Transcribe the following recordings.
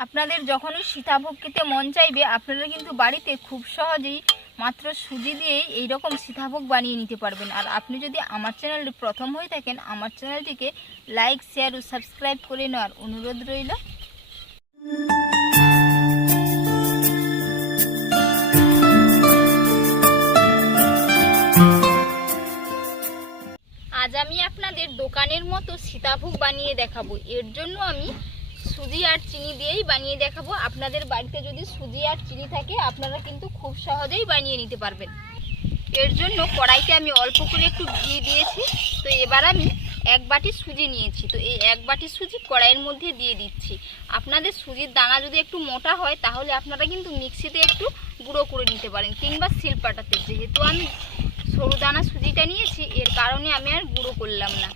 আপনাদের যখনই সীতাভোগ খেতে মন চাইবে, আপনারা কিন্তু বাড়িতে খুব সহজেই মাত্র সুজি দিয়েই এইরকম সীতাভোগ বানিয়ে নিতে পারবেন। আর আপনি যদি আমার চ্যানেলটি প্রথম হয়ে থাকেন, আমার চ্যানেলটিকে লাইক, শেয়ার ও সাবস্ক্রাইব করে নেওয়ার অনুরোধ রইল। আজ আমি আপনাদের দোকানের মতো সীতাভোগ বানিয়ে দেখাবো। এর জন্য আমি সুজি আর চিনি দিয়েই বানিয়ে দেখাবো। আপনাদের বাড়িতে যদি সুজি আর চিনি থাকে, আপনারা কিন্তু খুব সহজেই বানিয়ে নিতে পারবেন। এর জন্য কড়াইতে আমি অল্প করে একটু ঘি দিয়েছি। তো এবার আমি এক বাটি সুজি নিয়েছি। তো এই এক বাটি সুজি কড়াইয়ের মধ্যে দিয়ে দিচ্ছি। আপনাদের সুজির দানা যদি একটু মোটা হয়, তাহলে আপনারা কিন্তু মিক্সিতে একটু গুঁড়ো করে নিতে পারেন কিংবা শিলপাটাতে। যেহেতু আমি সরু দানা সুজিটা নিয়েছি, এর কারণে আমি আর গুঁড়ো করলাম না।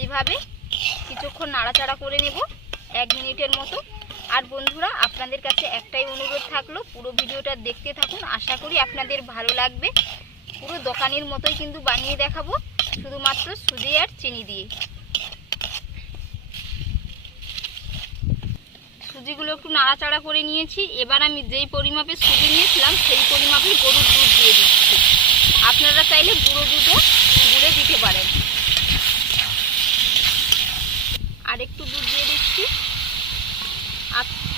এইভাবে কিছুক্ষণ নাড়াচাড়া করে নেব। এক মিনিটের মতো। আর বন্ধুরা, আপনাদের কাছে একটাই অনুরোধ থাকল, পুরো ভিডিওটা দেখতে থাকুন। আশা করি আপনাদের ভালো লাগবে। পুরো দোকানের মতোই কিন্তু বানিয়ে দেখাবো, শুধুমাত্র সুজি আর চিনি দিয়ে। সুজিগুলো একটু নাড়াচাড়া করে নিয়েছি। এবার আমি যেই পরিমাপে সুজি নিয়েছিলাম, সেই পরিমাপে গরুর দুধ দিয়ে দিচ্ছি। আপনারা চাইলে গুঁড়ো দুধও গুলে দিতে পারেন আর একটু দুধ দিয়ে দিচ্ছি আপ-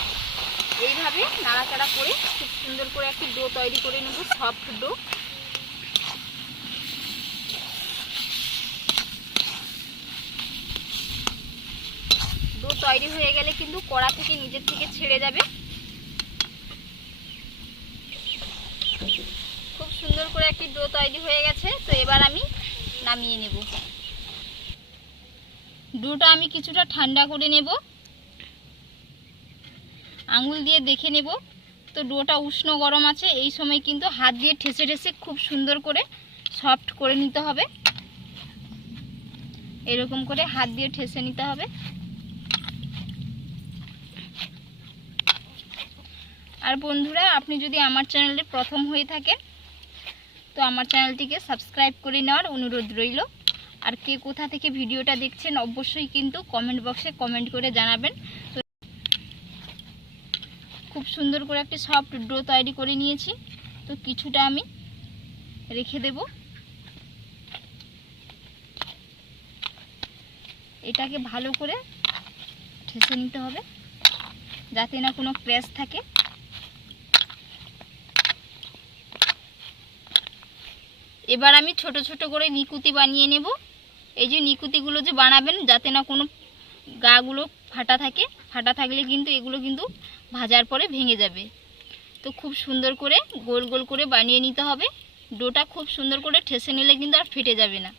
এইভাবে নাড়াচাড়া করে খুব সুন্দর করে একটি ডো তৈরি করে নেব, সফট ডো। ডো তৈরি হয়ে গেলে কিন্তু কড়া থেকে নিজের থেকে ছেড়ে যাবে। খুব সুন্দর করে একটি ডো তৈরি হয়ে গেছে, তো এবার আমি নামিয়ে নেব। ডোটা আমি কিছুটা ঠান্ডা করে নেব। আঙুল দিয়ে দেখে নেব। তো ডোটা উষ্ণ গরম আছে, এই সময় কিন্তু হাত দিয়ে ঠেসে ঠেসে খুব সুন্দর করে সফট করে নিতে হবে। এরকম করে হাত দিয়ে ঠেসে নিতে হবে। আর বন্ধুরা, আপনি যদি আমার চ্যানেলে প্রথম হয়ে থাকেন, তো আমার চ্যানেলটিকে সাবস্ক্রাইব করে নেওয়ার অনুরোধ রইল। আর কে কোথা থেকে ভিডিওটা দেখছেন, অবশ্যই কিন্তু কমেন্ট বক্সে কমেন্ট করে জানাবেন। খুব সুন্দর করে একটি সফট ডো তৈরি করে নিয়েছি। তো কিছুটা আমি রেখে দেব। এটাকে ভালো করে ঠেসে নিতে হবে, যাতে না কোনো ক্র্যাশ থাকে। এবার আমি ছোট ছোট করে নিকুতি বানিয়ে নেব। এই যে নিকুতিগুলো যে বানাবেন, যাতে না কোনো গাগুলো ফাটা থাকে। ফাটা থাকলে কিন্তু এগুলো কিন্তু ভাজার পরে ভেঙে যাবে। তো খুব সুন্দর করে গোল গোল করে বানিয়ে নিতে হবে। ডোটা খুব সুন্দর করে ঠেসে নিলে কিন্তু আর ফেটে যাবে না।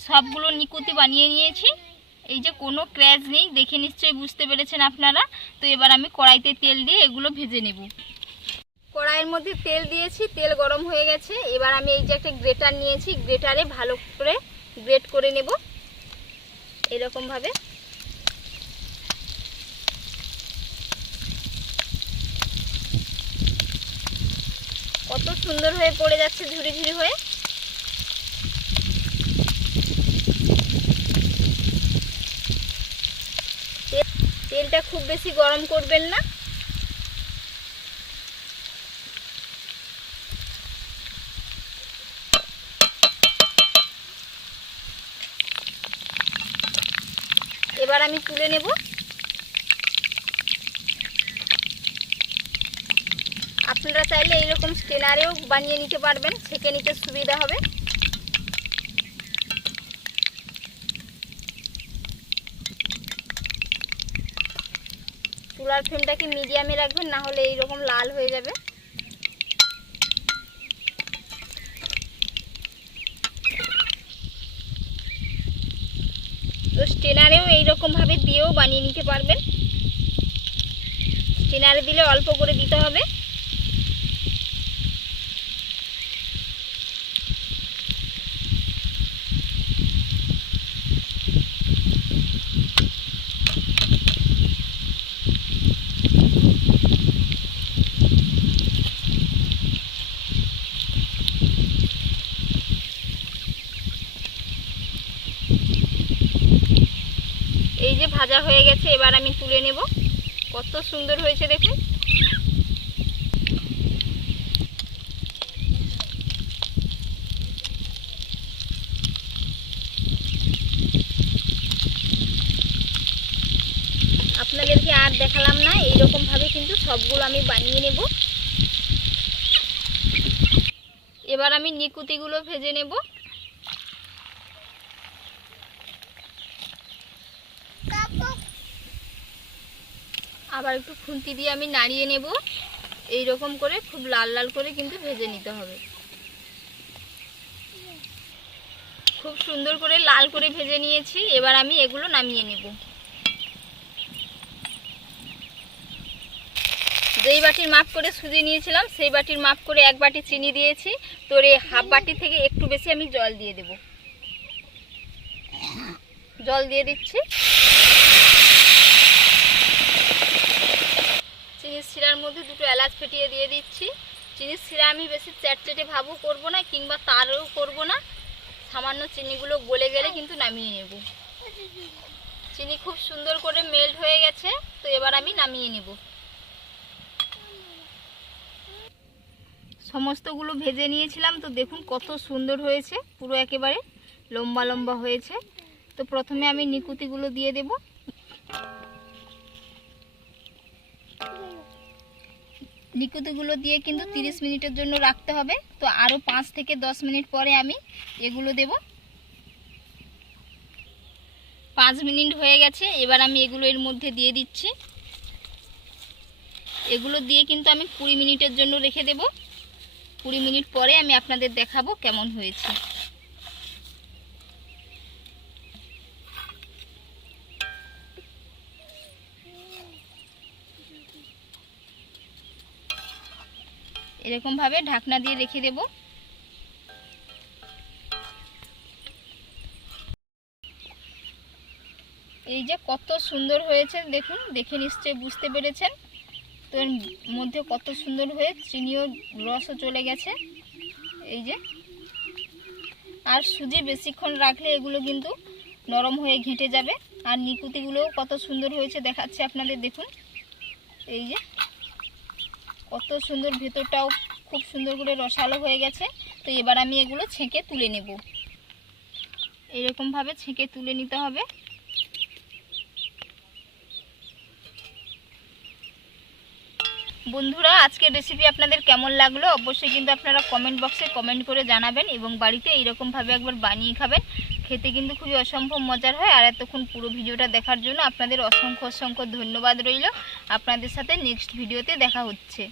সবগুলো নিকুতি বানিয়ে নিয়েছি। এই যে কোনো ক্র্যাচ নেই, দেখে নিশ্চয়ই বুঝতে পেরেছেন আপনারা। তো এবার আমি কড়াইতে তেল দিয়ে এগুলো ভেজে নেব। কড়াইয়ের মধ্যে তেল দিয়েছি, তেল গরম হয়ে গেছে। এবার আমি এই যে একটা গ্রেটার নিয়েছি, গ্রেটারে ভালো করে গ্রেট করে নেব এরকমভাবে কত সুন্দর হয়ে পড়ে যাচ্ছে ঝুড়ি ঝুড়ি হয়ে। তেলটা খুব বেশি গরম করবেন না। এবার আমি তুলে নেব। আপনারা চাইলে এইরকম স্টেনারেও বানিয়ে নিতে পারবেন, সেকে নিতে সুবিধা হবে। চুলার ফ্লেমটাকে মিডিয়ামে রাখবেন, না হলে এইরকম লাল হয়ে যাবে। স্টেনারেও এইরকমভাবে দিয়েও বানিয়ে নিতে পারবেন। স্টেনারে দিলে অল্প করে দিতে হবে। ভাজা হয়ে গেছে, এবার আমি তুলে নেব। কত সুন্দর হয়েছে দেখুন। আপনাদেরকে আর দেখালাম না এইরকম ভাবে কিন্তু সবগুলো আমি বানিয়ে নেব। এবার আমি নিকুতিগুলো ভেজে নেব। আবার একটু খুন্তি দিয়ে আমি নাড়িয়ে নেব। এই রকম করে খুব লাল লাল করে কিন্তু ভেজে নিতে হবে। খুব সুন্দর করে লাল করে ভেজে নিয়েছি, এবার আমি এগুলো নামিয়ে নেব। যেই বাটির মাপ করে সুজি নিয়েছিলাম, সেই বাটির মাপ করে এক বাটি চিনি দিয়েছি। তোর এই হাফ বাটি থেকে একটু বেশি আমি জল দিয়ে দেব। জল দিয়ে দিচ্ছি। শিরার মধ্যে দুটো এলাচ ফেটিয়ে দিয়ে দিচ্ছি। চিনির শিরা আমি বেশি চ্যাটচেটে ভাবও করব না, কিংবা তারও করব না, সামান্য চিনিগুলো গলে গেলে কিন্তু নামিয়ে নেব। চিনি খুব সুন্দর করে মেল্ট হয়ে গেছে, তো এবার আমি নামিয়ে নেব। সমস্তগুলো ভেজে নিয়েছিলাম, তো দেখুন কত সুন্দর হয়েছে, পুরো একেবারে লম্বা লম্বা হয়েছে। তো প্রথমে আমি নিকুতিগুলো দিয়ে দেব। নিকুতিগুলো দিয়ে কিন্তু 30 মিনিটের জন্য রাখতে হবে। তো আরও পাঁচ থেকে দশ মিনিট পরে আমি এগুলো দেব। পাঁচ মিনিট হয়ে গেছে, এবার আমি এগুলো এর মধ্যে দিয়ে দিচ্ছি। এগুলো দিয়ে কিন্তু আমি কুড়ি মিনিটের জন্য রেখে দেব। কুড়ি মিনিট পরে আমি আপনাদের দেখাবো কেমন হয়েছে। এরকম ভাবে ঢাকনা দিয়ে রেখে দেব। এই যে কত সুন্দর হয়েছে, দেখুন, দেখে নিশ্চয়ই বুঝতে পেরেছেন। তো এর মধ্যে কত সুন্দর হয়ে চিনিও রসও চলে গেছে। এই যে। আর সুজি বেশিক্ষণ রাখলে এগুলো কিন্তু নরম হয়ে ঘেঁটে যাবে। আর নিকুতিগুলোও কত সুন্দর হয়েছে দেখাচ্ছে আপনাদের, দেখুন। এই যে। কত সুন্দর ভেতরটাও খুব সুন্দর করে রসালো হয়ে গেছে। তো এবার আমি এগুলো ছেঁকে তুলে নেব। এরকমভাবে ছেঁকে তুলে নিতে হবে। বন্ধুরা, আজকের রেসিপি আপনাদের কেমন লাগল? অবশ্যই কিন্তু আপনারা কমেন্ট বক্সে কমেন্ট করে জানাবেন এবং বাড়িতে এইরকমভাবে একবার বানিয়ে খাবেন। খেতে কিন্তু খুবই অসম্ভব মজার হয়। আর এতক্ষণ পুরো ভিডিওটা দেখার জন্য আপনাদের অসংখ্য অসংখ্য ধন্যবাদ রইল। আপনাদের সাথে নেক্সট ভিডিওতে দেখা হচ্ছে।